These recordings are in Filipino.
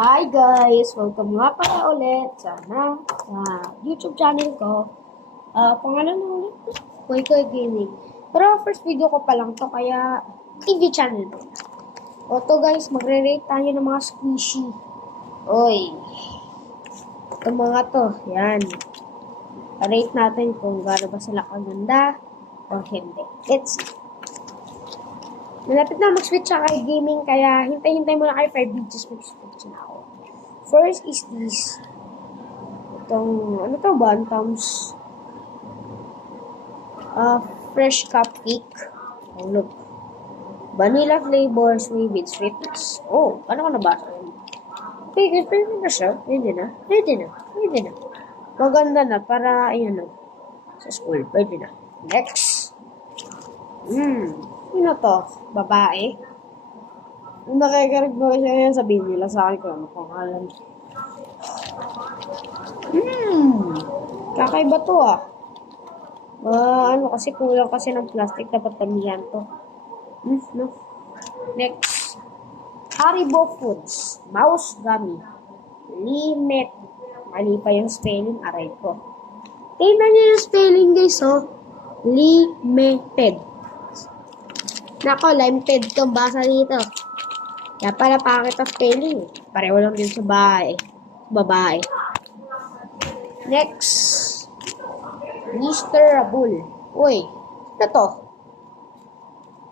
Hi guys! Welcome nga pala ulit sa YouTube channel ko. Pangalan na ulit? Koy Gaming. Pero first video ko pa lang to, kaya TV channel mo. O to guys, magre-rate tayo ng mga squishy. Oy! Itong mga to, yan. Rate natin kung gaano ba sila kaganda o hindi. Let's see. Malapit na mag-switch siya kay gaming, kaya hintay-hintay muna kayo 5 videos mag-switch na ako. First is this. Itong, ano to, Bantams. Fresh cupcake. Oh, look. Vanilla flavors with sweetness. Oh, ano ka nabasa yun? Okay, guys, pwede na siya. Pwede na. Maganda na, para, ayan o. Sa school, pwede na. Next. Sino to? Babae? Kung nakikarig mo siya yan, sabihin nila sa akin kung ano pangalan. Kakaiba to ano kasi kulang kasi ng plastic, dapat tamihan to. No? Next. Haribo Foods. Mouse Gummy. Limet. Mali pa yung spelling, aray ko. Tingnan niyo yung spelling guys, Limited. Nako, limited itong basa dito. Kaya pala pangit ang spelling. Pareho lang din sa babae. Next. Mr. Abul. Uy, ano to?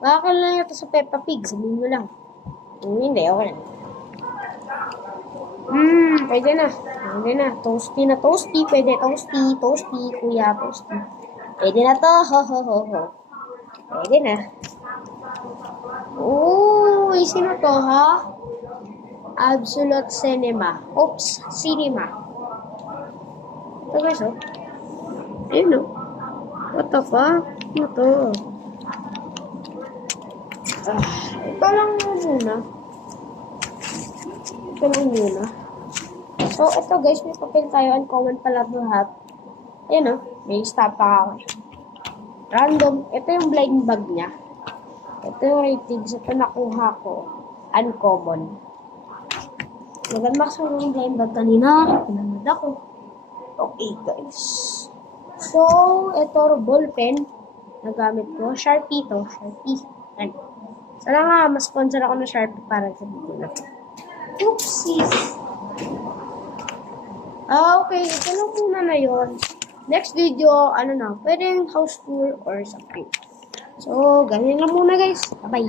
Baka lang ito sa Peppa Pig. Sabihin mo lang. Hindi, okay lang. Pwede na. Toasty na toasty. Pwede toasty. Kuya, toasty. Pwede na to. Ho. Pwede na. Uy, sino to, ha? Absolute Cinema. Cinema. Ito guys, Ayun, What the fuck? Ano to? Ito lang muna. So, ito guys, may papel tayo. Uncommon pala lahat. Ayun, may stop pa ako. Random. Ito yung blind bag niya. Ito yung ratings. Ito nakuha ko. Uncommon. Maganda sa yung blind bag kanina. Pinanood ako. Okay, guys. So, ito ball pen. Nagamit ko. Sharpie to. Yan. Sana nga, mas-sponsor ako ng Sharpie para sa video na to. Oopsies! Okay. Ito lang muna na yun. Next video, pwede yung house tour or something. So, ganyan lang muna guys. Bye-bye!